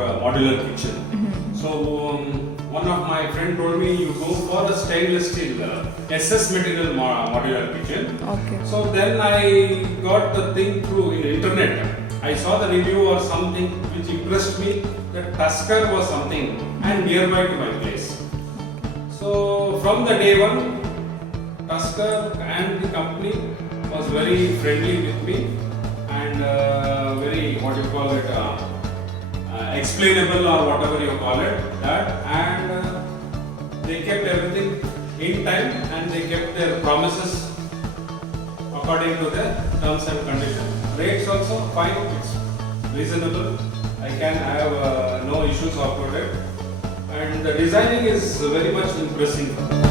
for a modular kitchen. So one of my friend told me you go for a stainless steel SS material modular kitchen. Okay. So then I got the thing through in internet. I saw the review or something which impressed me that Tusker was something and nearby to my place. So from the day one, Tusker and the company was very friendly with me and very explainable or whatever you call it that, and they kept everything in time and they kept their promises according to the terms and conditions. Rates also fine, it's reasonable. I have no issues about it, and the designing is very much impressive.